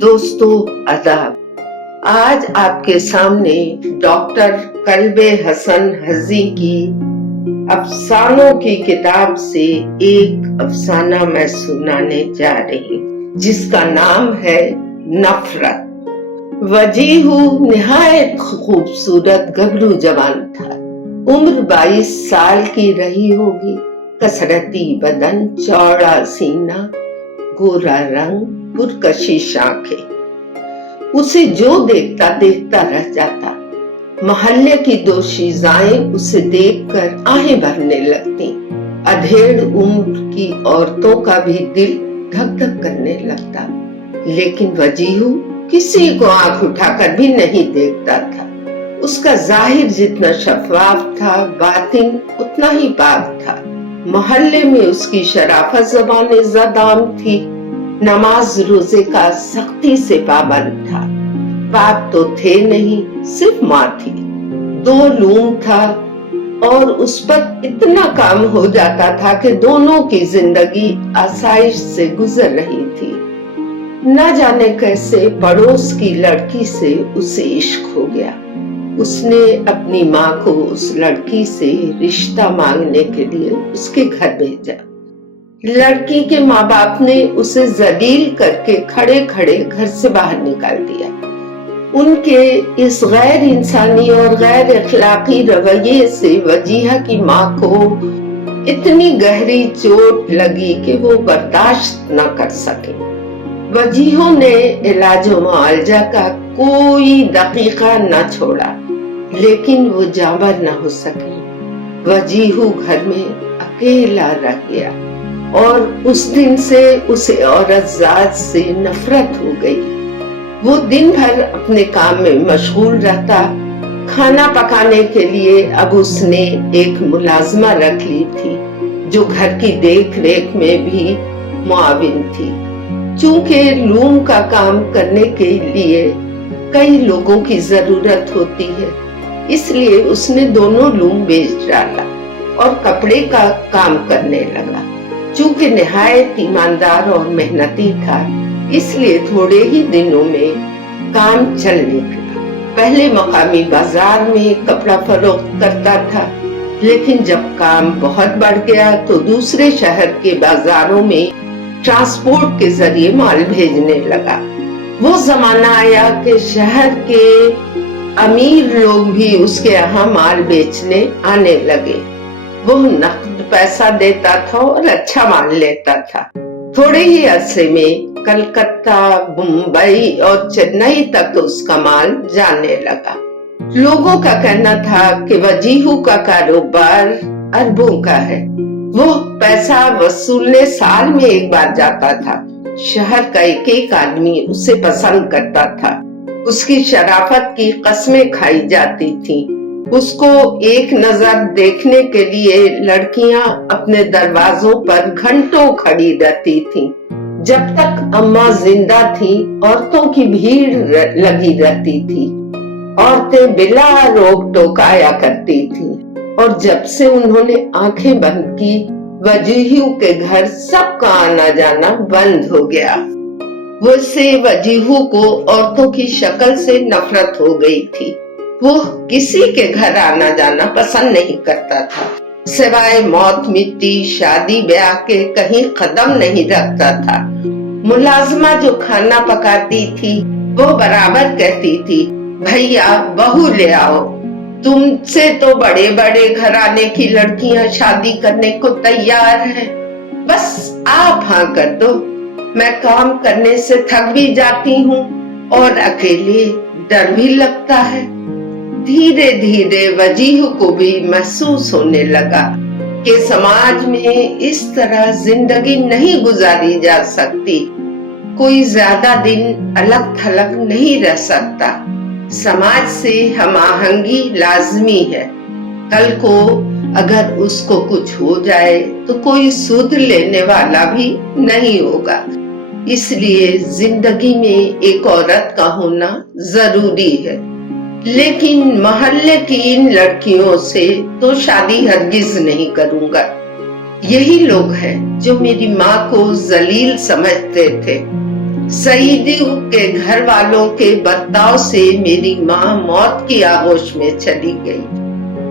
دوستو آداب، آج آپ کے سامنے ڈاکٹر قلبِ حسن حزی کی افسانوں کی کتاب سے ایک افسانہ میں سنانے جا رہی ہوں جس کا نام ہے نفرت۔ وجیہو نہایت خوبصورت گبرو جوان تھا، عمر 22 سال کی رہی ہوگی، کثرتی بدن، چوڑا سینہ، گورا رنگ، پرکشش آنکھیں۔ اسے جو دیکھتا رہ جاتا۔ محلے کی دو شیزائیں اسے دیکھ کر آہیں بھرنے لگتی۔ ادھیڑ عمر کی عورتوں کا بھی دل دھک دھک کرنے لگتا، لیکن وجیہو کسی کو آنکھ اٹھا کر بھی نہیں دیکھتا تھا۔ اس کا ظاہر جتنا شفاف تھا، باطن اتنا ہی پاک تھا۔ محلے میں اس کی شرافت زبان زد عام تھی، نماز روزے کا سختی سے پابند تھا۔ باپ تو تھے نہیں، صرف ماں تھی۔ 2 لوم تھا اور اس پر اتنا کام ہو جاتا تھا کہ دونوں کی زندگی آسائش سے گزر رہی تھی۔ نہ جانے کیسے پڑوس کی لڑکی سے اسے عشق ہو گیا۔ اس نے اپنی ماں کو اس لڑکی سے رشتہ مانگنے کے لیے اس کے گھر بھیجا۔ لڑکی کے ماں باپ نے اسے ذلیل کر کے کھڑے کھڑے گھر سے باہر نکال دیا۔ ان کے اس غیر انسانی اور غیر اخلاقی رویے سے وجیہہ کی ماں کو اتنی گہری چوٹ لگی کہ وہ برداشت نہ کر سکے۔ وجیہہ نے علاج و معالجہ کا کوئی دقیقہ نہ چھوڑا، لیکن وہ جانبر نہ ہو سکی۔ وجیہہ گھر میں اکیلا رہ گیا اور اس دن سے اسے عورت ذات سے نفرت ہو گئی۔ وہ دن بھر اپنے کام میں مشغول رہتا۔ کھانا پکانے کے لیے اب اس نے ایک ملازمہ رکھ لی تھی جو گھر کی دیکھ ریکھ میں بھی معاون تھی۔ چونکہ لوم کا کام کرنے کے لیے کئی لوگوں کی ضرورت ہوتی ہے، اس لیے اس نے دونوں لوم بیچ ڈالا اور کپڑے کا کام کرنے لگا۔ چونکہ نہایت ایماندار اور محنتی تھا، اس لیے تھوڑے ہی دنوں میں کام چل نکلا۔ پہلے مقامی بازار میں کپڑا فروخت کرتا تھا، لیکن جب کام بہت بڑھ گیا تو دوسرے شہر کے بازاروں میں ٹرانسپورٹ کے ذریعے مال بھیجنے لگا۔ وہ زمانہ آیا کہ شہر کے امیر لوگ بھی اس کے یہاں مال بیچنے آنے لگے۔ وہ نقد پیسہ دیتا تھا اور اچھا مال لیتا تھا۔ تھوڑے ہی عرصے میں کلکتہ، بمبئی اور چنئی تک اس کا مال جانے لگا۔ لوگوں کا کہنا تھا کہ وجیہہ کا کاروبار اربوں کا ہے۔ وہ پیسہ وصولنے سال میں ایک بار جاتا تھا۔ شہر کا ایک آدمی اسے پسند کرتا تھا۔ اس کی شرافت کی قسمیں کھائی جاتی تھیں۔ اس کو ایک نظر دیکھنے کے لیے لڑکیاں اپنے دروازوں پر گھنٹوں کھڑی رہتی تھیں۔ جب تک اماں زندہ تھیں، عورتوں کی بھیڑ لگی رہتی تھی۔ عورتیں بلا روک ٹوک آیا کرتی تھیں، اور جب سے انہوں نے آنکھیں بند کی، وجیہہ کے گھر سب کا آنا جانا بند ہو گیا۔ ویسے وجیہہ کو عورتوں کی شکل سے نفرت ہو گئی تھی۔ وہ کسی کے گھر آنا جانا پسند نہیں کرتا تھا، سوائے موت مٹی شادی بیاہ کے کہیں قدم نہیں رکھتا تھا۔ ملازمہ جو کھانا پکاتی تھی وہ برابر کہتی تھی، بھیا بہو لے آؤ، تم سے تو بڑے بڑے گھرانے کی لڑکیاں شادی کرنے کو تیار ہیں، بس آپ ہاں کر دو۔ میں کام کرنے سے تھک بھی جاتی ہوں اور اکیلے ڈر بھی لگتا ہے۔ دھیرے دھیرے وجیہہ کو بھی محسوس ہونے لگا کہ سماج میں اس طرح زندگی نہیں گزاری جا سکتی۔ کوئی زیادہ دن الگ تھلگ نہیں رہ سکتا۔ سماج سے ہم آہنگی لازمی ہے۔ کل کو اگر اس کو کچھ ہو جائے تو کوئی سود لینے والا بھی نہیں ہوگا۔ اس لیے زندگی میں ایک عورت کا ہونا ضروری ہے۔ لیکن محلے کی ان لڑکیوں سے تو شادی ہرگز نہیں کروں گا۔ یہی لوگ ہیں جو میری ماں کو ذلیل سمجھتے تھے۔ सईदू के घर वालों के बर्ताव से मेरी माँ मौत की आगोश में चली गई।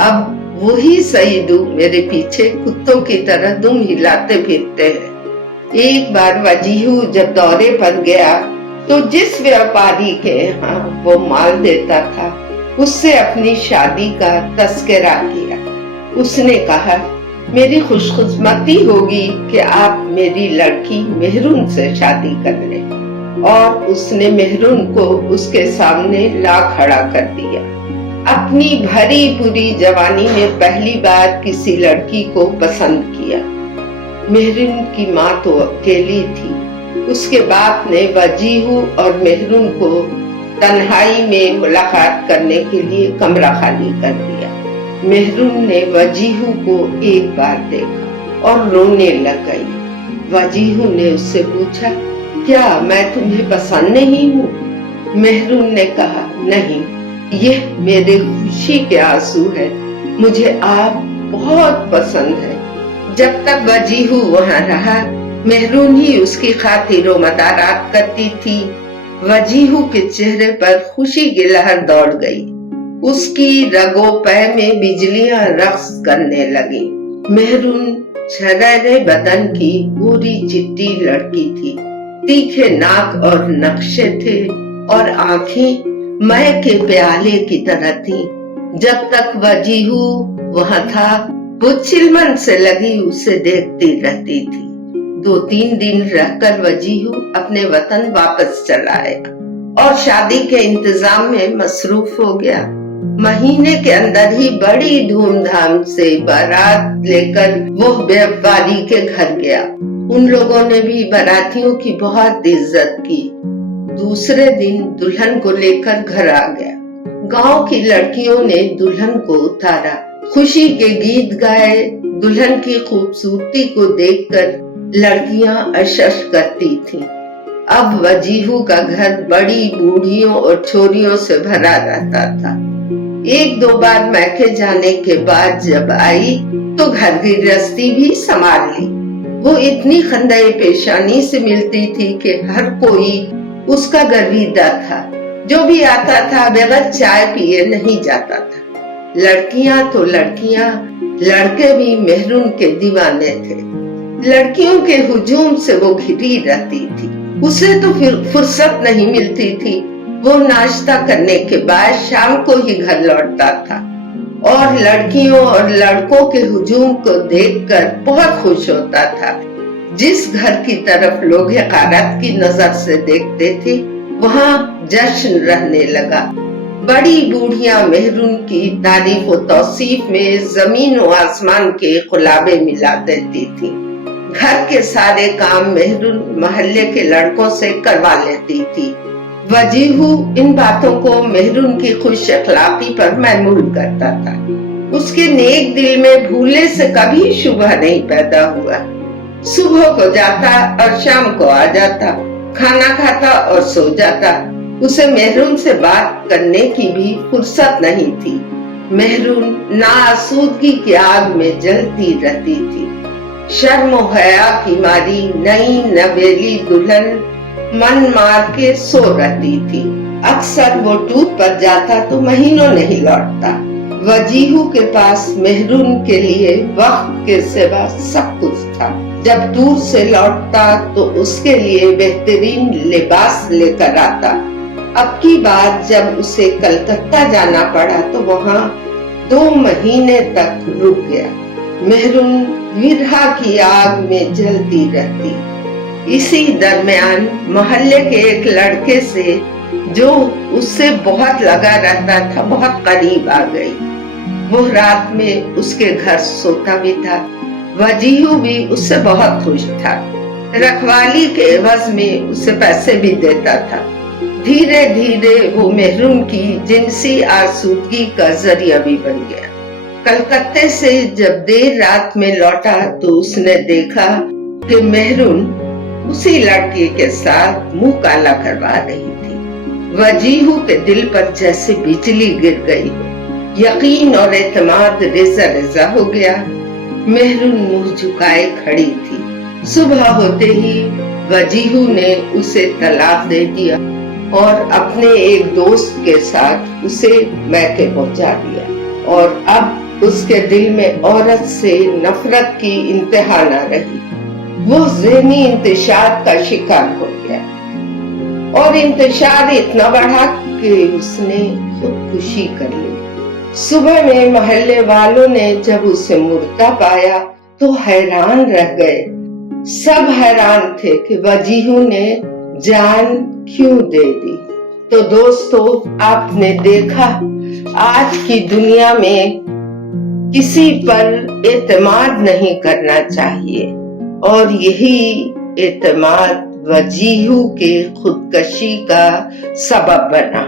अब वही सईदू मेरे पीछे कुत्तों की तरह दुम हिलाते फिरते हैं। एक बार वजीहू जब दौरे पर गया तो जिस व्यापारी के यहाँ वो माल देता था उससे अपनी शादी का तस्करा किया। उसने कहा, मेरी खुशकिस्मती होगी कि आप मेरी लड़की मेहरून से शादी कर लें। और उसने मेहरून को उसके सामने ला खड़ा कर दिया। अपनी भरी पूरी जवानी में पहली बार किसी लड़की को पसंद किया। मेहरून की माँ तो अकेली थी। उसके बाप ने वजीहू और मेहरून को तन्हाई में मुलाकात करने के लिए कमरा खाली कर दिया। मेहरून ने वजीहू को एक बार देखा और रोने लग गई। वजीहू ने उससे पूछा, क्या मैं तुम्हें पसंद नहीं हूँ? मेहरून ने कहा, नहीं, यह मेरे खुशी के आंसू है। मुझे आप बहुत पसंद है। जब तक वजीहू वहाँ रहा मेहरून ही उसकी खातिर मदारात करती थी। वजीहू के चेहरे पर खुशी की लहर दौड़ गई। उसकी रगों पैर में बिजलियां रक्स करने लगी। मेहरून छरेरे बदन की गोरी चिट्टी लड़की थी। तीखे नाक और नक्शे थे और आंखें मय के प्याले की तरह थी। जब तक वजीहू वहाँ था वो चिलमन से लगी उसे देखती रहती थी। 2-3 दिन रहकर वजीहू अपने वतन वापस चला आया और शादी के इंतजाम में मसरूफ हो गया। महीने के अंदर ही बड़ी धूमधाम से बारात लेकर वो व्यापारी के घर गया। उन लोगों ने भी बारातियों की बहुत इज्जत की। दूसरे दिन दुल्हन को लेकर घर आ गया। गांव की लड़कियों ने दुल्हन को उतारा, खुशी के गीत गाए। दुल्हन की खूबसूरती को देखकर लड़कियां अशश करती थीं। अब वजीहू का घर बड़ी बूढ़ियों और छोरियों से भरा रहता था। 1-2 बार मैके जाने के बाद जब आई तो घर की गृहस्थी भी संभाल ली। वो इतनी खंदाए पेशानी से मिलती थी कि हर कोई उसका गर्विदा था। जो भी आता था बगैर चाय पिए नहीं जाता था। लड़कियां तो लड़कियां, लड़के भी मेहरून के दीवाने थे। लड़कियों के हुजूम से वो घिरी रहती थी। उसे तो फिर फुर्सत नहीं मिलती थी। वो नाश्ता करने के बाद शाम को ही घर लौटता था और लड़कियों और लड़कों के हुजूम को देखकर बहुत खुश होता था। जिस घर की तरफ लोग हकारत की नजर से देखते थे वहाँ जश्न रहने लगा। बड़ी बूढ़ियां मेहरून की तारीफ और तौसीफ में जमीन और आसमान के खुलाबे मिला देती थी। घर के सारे काम मेहरून मोहल्ले के लड़कों से करवा लेती थी। वजीहू इन बातों को मेहरून की खुश अखलाकी पर महमूल करता था। उसके नेक दिल में भूले से कभी शुबह नहीं पैदा हुआ। सुबह को जाता और शाम को आ जाता, खाना खाता और सो जाता। उसे मेहरून से बात करने की भी फुर्सत नहीं थी। मेहरून नाआसूदगी की आग में जलती रहती थी। शर्म और हया की मारी नई नवेली दुल्हन मन मार के सो रहती थी। अक्सर वो टूर पर जाता तो महीनों नहीं लौटता। वजीहू के पास मेहरून के लिए वक्त के सिवा सब कुछ था। जब टूर से लौटता तो उसके लिए बेहतरीन लिबास लेकर आता। अब की बार जब उसे कलकत्ता जाना पड़ा तो वहाँ 2 महीने तक रुक गया। मेहरून विरहा की आग में जलती रहती। इसी दरमियान मोहल्ले के एक लड़के से जो उससे बहुत लगा रहता था बहुत करीब आ गई। वो रात में उसके घर सोता भी था। वजीहू भी उससे बहुत खुश था। रखवाली के एवज में उसे पैसे भी देता था। धीरे धीरे वो मेहरून की जिनसी आसूदगी का जरिया भी बन गया। कलकत्ते से जब देर रात में लौटा तो उसने देखा कि मेहरून उसी लड़के के साथ मुंह काला करवा रही थी। वजीहू के दिल पर जैसे बिजली गिर गई। यकीन और एतमाद रेजा रेजा हो गया। मेहरून मुंह झुकाए खड़ी थी। सुबह होते ही वजीहू ने उसे तलाक दे दिया और अपने एक दोस्त के साथ उसे मैके पहुंचा दिया और अब उसके दिल में औरत से नफरत की इंतहा न रही। वो ज़हनी इंतशार का शिकार हो गया और इंतशार इतना बढ़ा कि उसने खुदकुशी कर ली। सुबह में मोहल्ले वालों ने जब उसे मुर्दा पाया तो हैरान रह गए। सब हैरान थे कि वजीहू ने जान क्यों दे दी। तो दोस्तों, आपने देखा आज की दुनिया में किसी पर एतमाद नहीं करना चाहिए और यही एतमाद वजीहू के खुदकशी का सबब बना।